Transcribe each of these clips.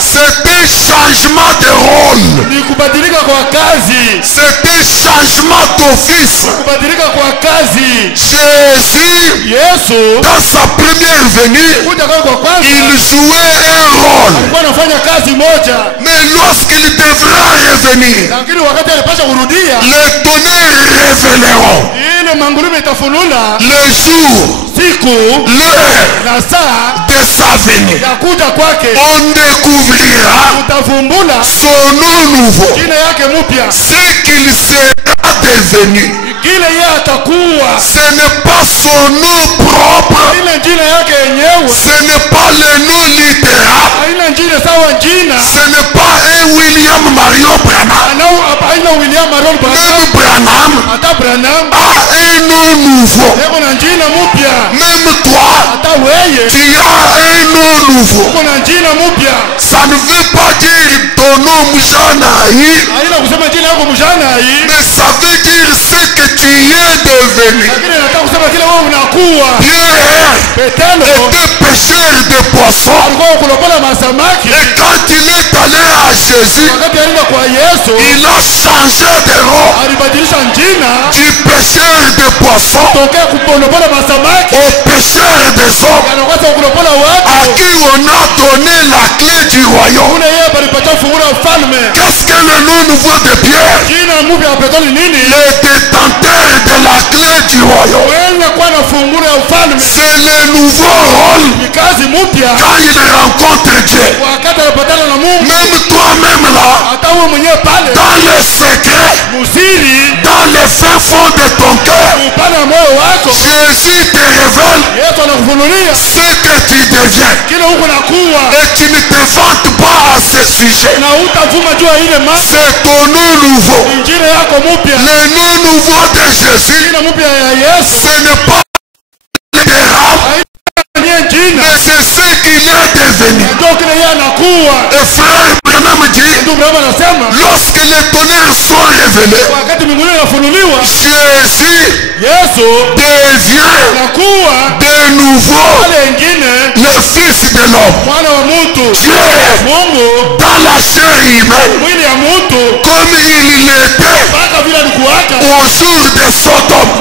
C'était changement de rôle. C'était changement d'office. Jésus, dans sa première venue, il jouait un rôle. Mais lorsqu'il devra revenir, les tonnerres révéleront le jour, l'heure de sa venue. On découvrira son nom nouveau, ce qu'il sera devenu. Ce n'est pas son nom propre, ce n'est pas le nom littéral, ce n'est pas un William Marion Branham. Même Branham a un nom nouveau. Même toi, tu as un nom nouveau. Ça ne veut pas dire ton nom Mujanaï, mais ça veut dire ce que tu es devenu. Pierre était pêcheur de poissons. Et quand il est allé à Jésus, il a changé de rôle du pêcheur de poissons au pêcheur des hommes, à qui on a donné la clé du royaume. Qu'est-ce que le nom nouveau de Pierre? Le détenteur de la clé du royaume. C'est le nouveau rôle quand il rencontre Dieu. Même toi-même là, dans le secret, dans le fin fond de ton cœur, Jésus te révèle ce que tu deviens. Et tu ne te vantes pas à ce sujet. C'est ton nom nouveau. Le nom nouveau de Jésus, ce n'est pas littéral, mais c'est ce qu'il est devenu. Et frère Branham dit, lorsque les tonnerres sont révélés, Jésus devient de nouveau le Fils de l'homme. Dieu, dans la chair humaine, comme il l'était au jour de Sodome.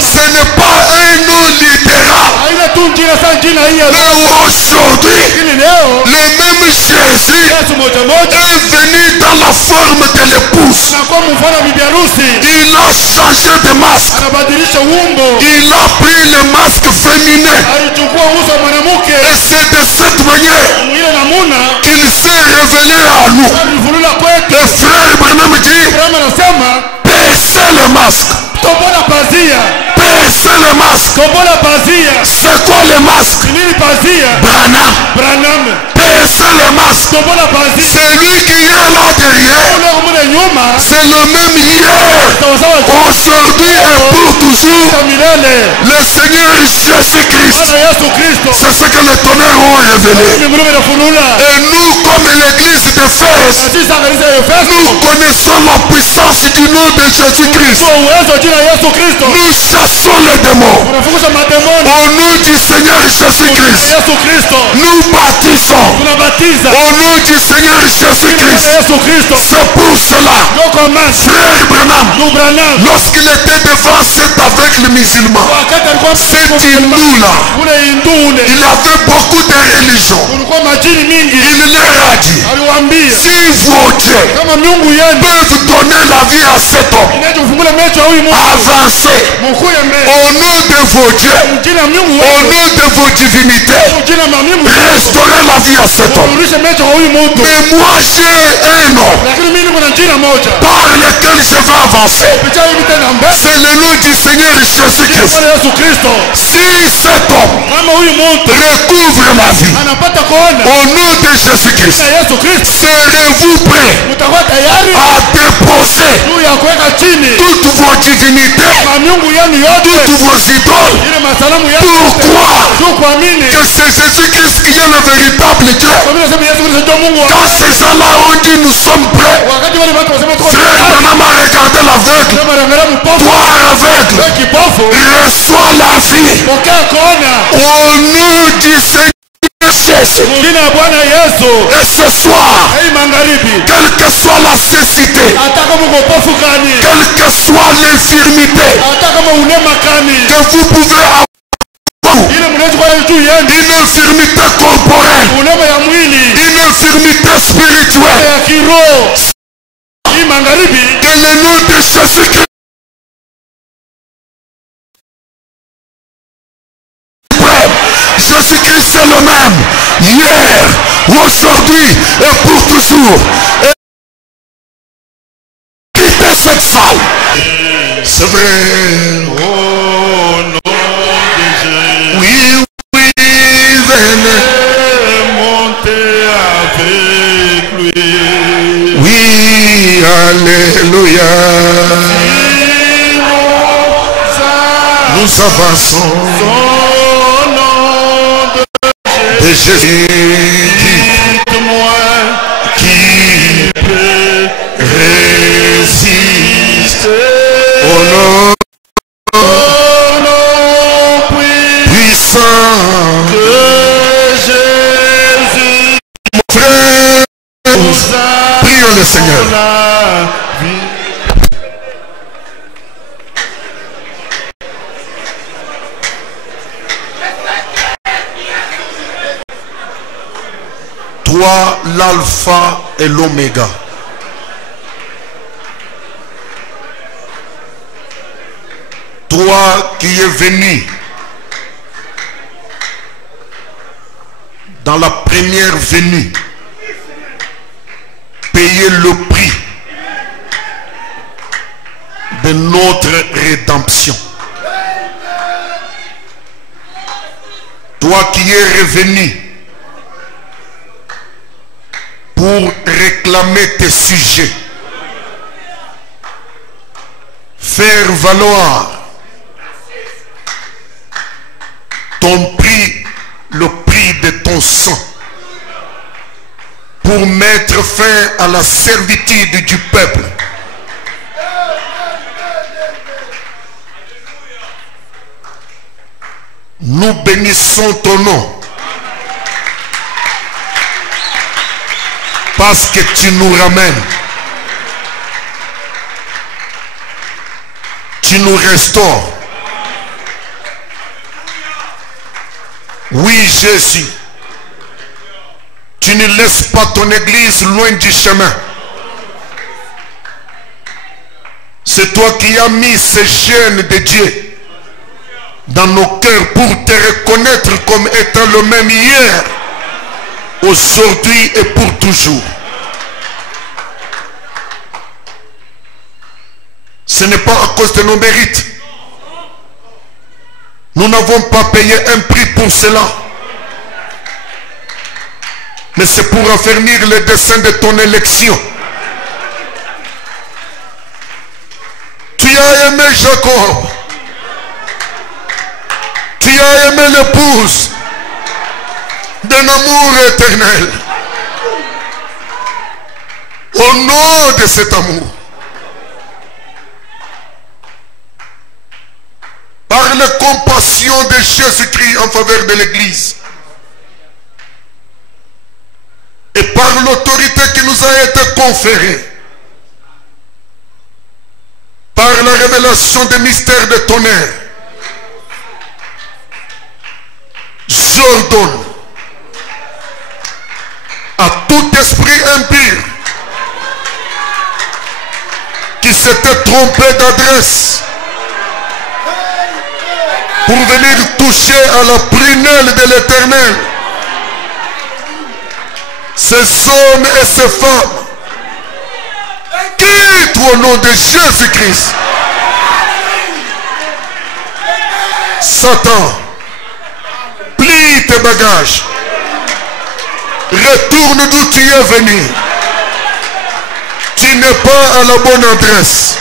Ce n'est pas un nom littéral. Mais aujourd'hui, le même Jésus est venu dans la forme de l'épouse. Il a changé de masque. Il a pris le masque féminin. Et c'est de cette manière qu'il s'est révélé à nous. Le frère Branham dit, baissez le masque. Baissez le masque. C'est quoi le masque? Branham. Baissez le masque. C'est lui qui est là derrière. C'est le même hier, aujourd'hui et pour toujours. Le Seigneur Jésus-Christ. C'est ce que les tonnerres ont révélé. Et nous, comme l'église d'Éphèse, nous connaissons la puissance du nom de Jésus-Christ. Nous chassons les démons au nom du Seigneur Jésus-Christ. Nous baptisons au nom du Seigneur Jésus-Christ. C'est pour cela, frère Branham, lorsqu'il était devant cet aveugle musulman, cet hindou là, il avait beaucoup de religions. Il leur a dit, si vos dieux peuvent donner la vie à cet homme, avancez au nom de vos dieux, au nom de vos divinités, restaurez la vie à cet homme. Mais moi j'ai un nom par lequel je vais avancer. C'est le nom du Seigneur Jésus-Christ. Si cet homme recouvre la vie au nom de Jésus-Christ, serez-vous prêts à déposer toutes vos divinités, toutes vos idoles? Pourquoi? Que c'est Jésus-Christ qui est le véritable Dieu. Quand ces gens-là ont dit nous sommes prêts, frère Branham a regardé l'aveugle. Toi aveugle, reçois la vie au nom du Seigneur. Jésus. Et ce soir, quelle que soit la cécité, quelle que soit l'infirmité que vous pouvez avoir, une infirmité corporelle, une infirmité spirituelle, que le nom de Jésus-Christ, Jésus-Christ c'est le même, hier, aujourd'hui et pour toujours. Et quittez cette salle. C'est vrai. Au nom de Jésus. Oui, oui, venez. Montez avec lui. Oui, alléluia. Nous avançons. De Jésus, dites-moi qui peut résister au nom puissant de Jésus. Mon frère, prions le Seigneur. Toi, l'alpha et l'oméga. Toi qui es venu dans la première venue payer le prix de notre rédemption. Toi qui es revenu pour réclamer tes sujets, faire valoir ton prix, le prix de ton sang, pour mettre fin à la servitude du peuple. Nous bénissons ton nom. Parce que tu nous ramènes. Tu nous restaures. Oui, Jésus. Tu ne laisses pas ton église loin du chemin. C'est toi qui as mis ces jeunes de Dieu dans nos cœurs pour te reconnaître comme étant le même hier, aujourd'hui et pour toujours. Ce n'est pas à cause de nos mérites. Nous n'avons pas payé un prix pour cela. Mais c'est pour affermir le dessein de ton élection. Tu as aimé Jacob. Tu as aimé l'épouse d'un amour éternel. Au nom de cet amour, par la compassion de Jésus-Christ en faveur de l'Église et par l'autorité qui nous a été conférée, par la révélation des mystères de ton tonnerre, j'ordonne à tout esprit impur qui s'était trompé d'adresse pour venir toucher à la prunelle de l'Éternel, ces hommes et ces femmes, quitte au nom de Jésus-Christ. Satan, plie tes bagages, retourne d'où tu es venu. Tu n'es pas à la bonne adresse.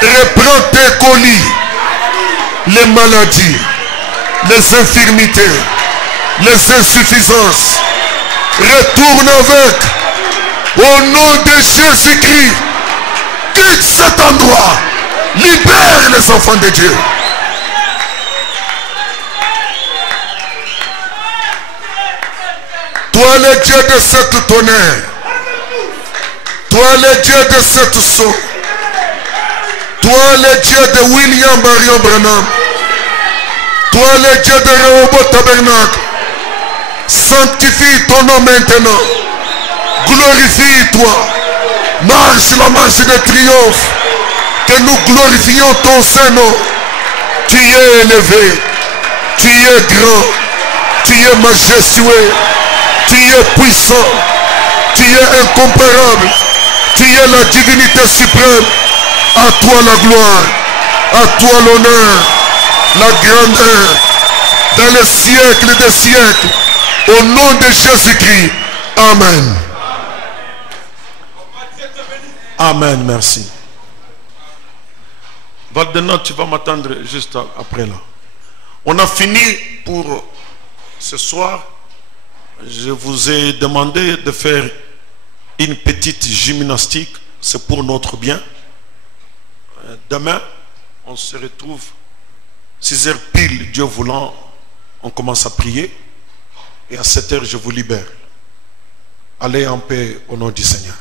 Reprends tes colis, les maladies, les infirmités, les insuffisances. Retourne avec. Au nom de Jésus-Christ, quitte cet endroit. Libère les enfants de Dieu. Toi le Dieu de cette tonnerre. Toi le Dieu de cette son. Toi le Dieu de William Marion Branham. Toi le Dieu de Rehoboth Tabernacle. Sanctifie ton nom maintenant. Glorifie-toi. Marche la marche de triomphe. Que nous glorifions ton Saint-Nom. Tu es élevé. Tu es grand. Tu es majestueux. Tu es puissant. Tu es incomparable. Tu es la divinité suprême. À toi la gloire. À toi l'honneur. La grandeur. Dans les siècles des siècles. Au nom de Jésus-Christ. Amen. Amen, merci. Valdena, tu vas m'attendre juste après là. On a fini pour ce soir. Je vous ai demandé de faire une petite gymnastique. C'est pour notre bien. Demain, on se retrouve 6h pile, Dieu voulant. On commence à prier. Et à 7h, je vous libère. Allez en paix au nom du Seigneur.